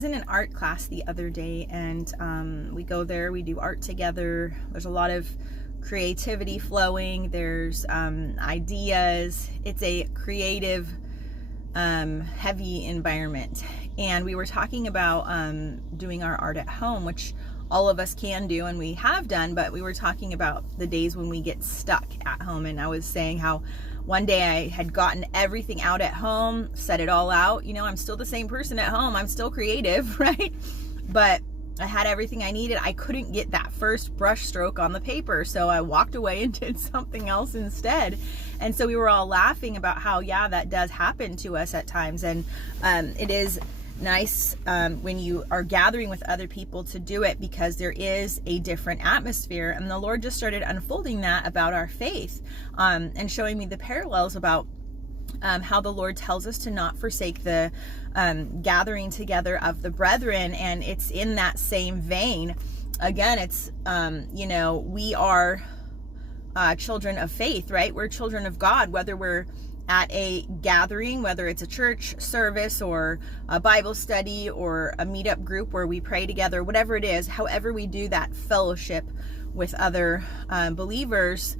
In an art class the other day, and we go there, we do art together. There's a lot of creativity flowing. There's ideas. It's a creative, heavy environment. And we were talking about doing our art at home, which all of us can do and we have done, but we were talking about the days when we get stuck at home. And I was saying how one day I had gotten everything out at home, set it all out. You know, I'm still the same person at home. I'm still creative, right? But I had everything I needed. I couldn't get that first brush stroke on the paper. So I walked away and did something else instead. And so we were all laughing about how, yeah, that does happen to us at times. And it is nice when you are gathering with other people to do it, because there is a different atmosphere. And the Lord just started unfolding that about our faith, and showing me the parallels about how the Lord tells us to not forsake the gathering together of the brethren. And it's in that same vein. Again, it's, we are children of faith, right? We're children of God, whether we're at a gathering, whether it's a church service or a Bible study or a meetup group where we pray together, whatever it is, however we do that fellowship with other believers,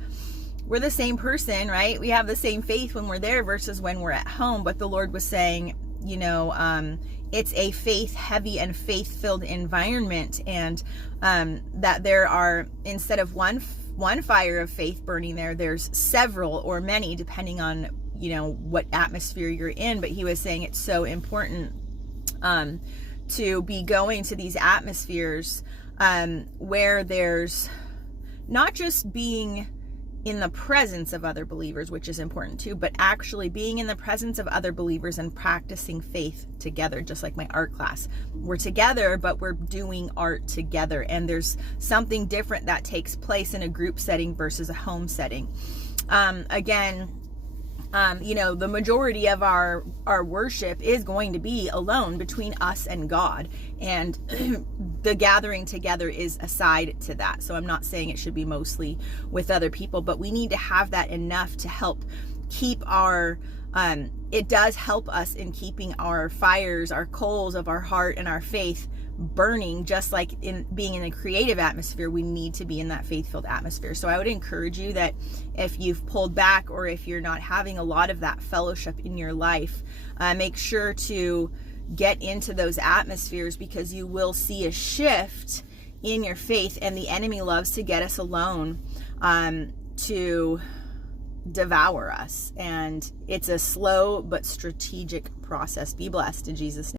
we're the same person, right? We have the same faith when we're there versus when we're at home. But the Lord was saying, it's a faith heavy and faith filled environment, and that there are, instead of one fire of faith burning there's several or many, depending on what atmosphere you're in. But he was saying it's so important to be going to these atmospheres where there's not just being in the presence of other believers, which is important too, but actually being in the presence of other believers and practicing faith together. Just like my art class, we're together, but we're doing art together. And there's something different that takes place in a group setting versus a home setting. The majority of our worship is going to be alone between us and God, and the gathering together is aside to that. So I'm not saying it should be mostly with other people, but we need to have that enough to help keep our it does help us in keeping our fires, our coals of our heart and our faith burning. Just like in being in a creative atmosphere, we need to be in that faith-filled atmosphere. So I would encourage you that if you've pulled back, or if you're not having a lot of that fellowship in your life, make sure to get into those atmospheres, because you will see a shift in your faith. And the enemy loves to get us alone to devour us. And it's a slow but strategic process. Be blessed in Jesus' name.